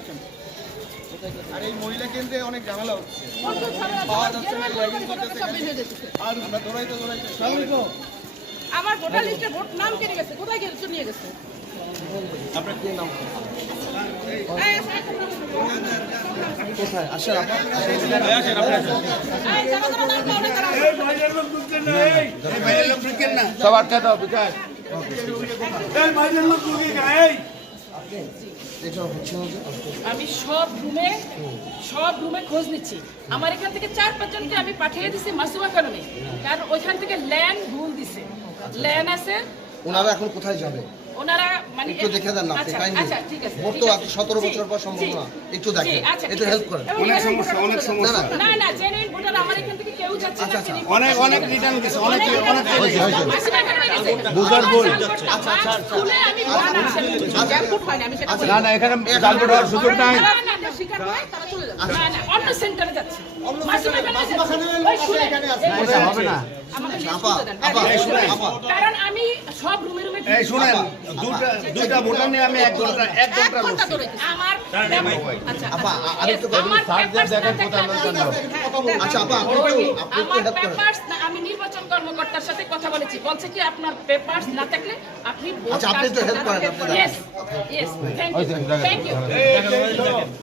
আসেন। আর এই মহিলা কেন্দ্রে অনেক ঝামেলা হচ্ছে, পাওয়া যাচ্ছে না, ল্যাগিং করতেছে, আর আমরা দৌড়াইতে আমার ভোটার লিস্টে ভোট নাম কেটে গেছে, কোথায় গেছে নিয়ে গেছে? আপনার কি নাম? কোথায় আসেন সবার কথা বিকাশ আমি সব রুমে খোঁজ নিচ্ছি। আমার এখান থেকে 4-5 জনকে আমি পাঠিয়ে দিছি মাসুমা কারণে, কারণ ওইখান থেকে ল্যান্ড ভুল দিছে। ল্যান্ড আছে, ওনারা এখন কোথায় যাবে ওনারা মানে একটু দেখে দেন না আপনি কাইন্ডলি। আচ্ছা ঠিক আছে, ভোট তো আপনি 17 বছর পর সম্ভব না, একটু দেখেন, একটু হেল্প করেন। অনেক সমস্যা না জেনুইন ভোটার আমার এখান থেকে কেউ যাচ্ছে না। অনেক রিটার্ন গেছে অনেক মাসুমা কারণে গেছে। বুঝার ভুল। আচ্ছা স্কুলে আমি জ্যাকপট হয়নি, আমি সেটা বলি। না এখানে জালপট হওয়ার সুযোগ নাই। না স্বীকার করে তারা চলে যাচ্ছে। না অন্য সেন্টারে যাচ্ছে। মাসুমা কারণে হবে না। আমাকে লিস্ট আপা দিতে দেন। আপা আপা কারণ আমি সব রুমে এই শুনেন দুইটা ভোটার নিয়ে আমি এক ঘন্টা ঘন্টা ধরে আমার আচ্ছা আপা আরেকটু আমার পেপারস আচ্ছা আপা আপনি আমার একটু হেল্প করেন। পেপারস আমি নির্বাচন কর্মকর্তার সাথে কথা বলেছি, বলছে কি আপনার পেপারস না থাকলে আপনি ভোট আচ্ছা, আপনি একটু help করেন, আপনি ইয়েস থ্যাংক ইউ